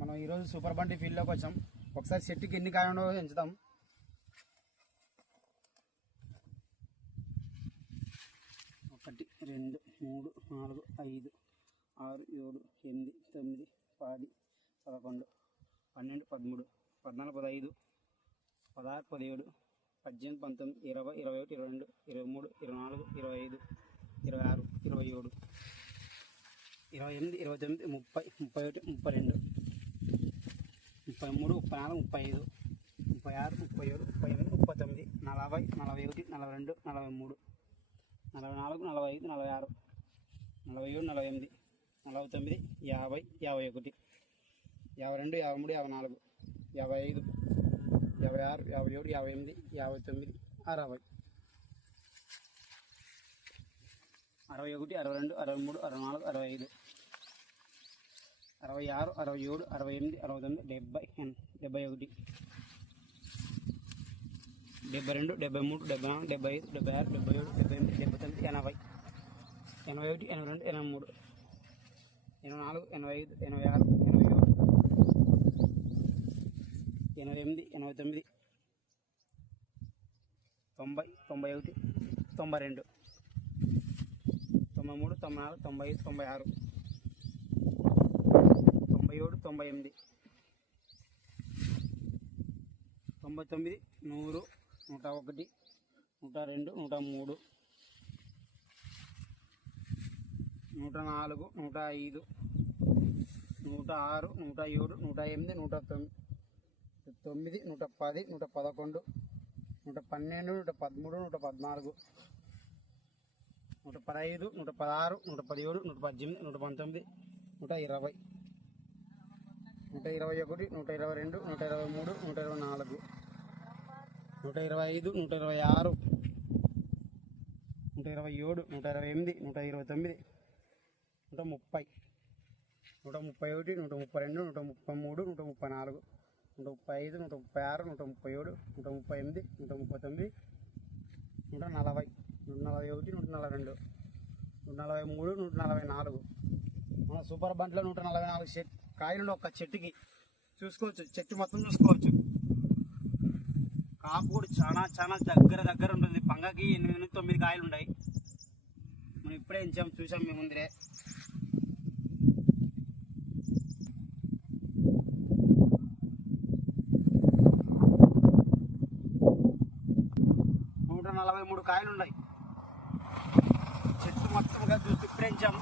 మనం ఈరోజు సూపర్ బండి ఫీల్డ్లోకి వచ్చాం. ఒకసారి చెట్టుకి ఎన్ని కాయ ఉండవో ఎంచుదాం. ఒకటి రెండు మూడు నాలుగు ఐదు ఆరు ఏడు ఎనిమిది తొమ్మిది పది పదకొండు పన్నెండు పదమూడు పద్నాలుగు పదహైదు పదహారు పదిహేడు పద్దెనిమిది పంతొమ్మిది ఇరవై ఇరవై ఒకటి ఇరవై రెండు ఇరవై మూడు ఇరవై నాలుగు ఇరవై ఐదు ఇరవై ఆరు ఇరవై ఏడు ఇరవై ఎనిమిది ఇరవై తొమ్మిది ముప్పై ముప్పై ఒకటి ముప్పై రెండు. ముప్పై మూడు ముప్పై నాలుగు ముప్పై ఐదు ముప్పై ఆరు ముప్పై ఏడు ముప్పై ఎనిమిది ముప్పై తొమ్మిది నలభై నలభై ఒకటి నలభై రెండు నలభై మూడు నలభై నాలుగు నలభై ఐదు నలభై ఆరు నలభై ఏడు నలభై ఎనిమిది నలభై తొమ్మిది యాభై యాభై ఒకటి యాభై రెండు యాభై మూడు యాభై నాలుగు యాభై ఐదు యాభై ఆరు యాభై ఏడు యాభై ఎనిమిది యాభై తొమ్మిది అరవై. అరవై ఒకటి అరవై రెండు అరవై మూడు అరవై నాలుగు అరవై ఐదు. అరవై ఆరు అరవై ఏడు అరవై ఎనిమిది అరవై తొమ్మిది డెబ్బై ఎన్- డెబ్బై ఒకటి డెబ్బై రెండు డెబ్బై మూడు డెబ్బై నాలుగు డెబ్బై ఐదు డెబ్బై ఆరు డెబ్బై ఏడు డెబ్బై ఎనిమిది డెబ్బై తొమ్మిది ఎనభై ఎనభై ఒకటి ఎనభై రెండు ఎనభై మూడు ఎనభై నాలుగు ఎనభై ఐదు ఎనభై ఆరు ఎనభై ఏడు ఎనభై ఎనిమిది ఎనభై తొమ్మిది తొంభై తొంభై ఒకటి తొంభై రెండు తొంభై మూడు తొంభై నాలుగు తొంభై ఐదు తొంభై ఆరు. తొంభై ఏడు తొంభై ఎనిమిది. తొంభై తొమ్మిది నూరు నూట ఒకటి నూట రెండు నూట మూడు నూట నాలుగు నూట ఐదు నూట ఆరు నూట ఏడు నూట ఎనిమిది నూట తొమ్మిది తొమ్మిది నూట పది నూట పదకొండు నూట పన్నెండు నూట పదమూడు నూట పద్నాలుగు నూట పదహైదు నూట పదహారు నూట పదిహేడు నూట పద్దెనిమిది నూట పంతొమ్మిది నూట ఇరవై. నూట ఇరవై ఒకటి నూట ఇరవై రెండు నూట ఇరవై మూడు నూట ఇరవై నాలుగు నూట ఇరవై ఐదు నూట ఇరవై ఆరు నూట ఇరవై ఏడు నూట ఇరవై ఎనిమిది నూట ఇరవై తొమ్మిది నూట ముప్పై నూట ముప్పై ఒకటి నూట ముప్పై రెండు నూట ముప్పై మూడు నూట ముప్పై నాలుగు నూట ముప్పై ఐదు నూట ముప్పై ఆరు నూట ముప్పై ఏడు నూట ముప్పై ఎనిమిది నూట ముప్పై తొమ్మిది నూట నలభై నూట నలభై ఒకటి నూట నలభై రెండు నూట నలభై మూడు నూట నలభై నాలుగు మన సూపర్ బండ్లో నూట నలభై నాలుగు చెట్ కాయలు ఒక చెట్టుకి చూసుకోవచ్చు చెట్టు మొత్తం చూసుకోవచ్చు. కాపు కూడా చాలా చాలా దగ్గర దగ్గర ఉంటుంది. పంగకి ఎనిమిది నుంచి తొమ్మిది కాయలు ఉన్నాయి మనం ఇప్పుడే ఎంచాం చూసాం మీ ముందరే. నూట నలభై మూడు కాయలు ఉన్నాయి చెట్టు మొత్తంగా చూసి ఇప్పుడే ఎంచాం.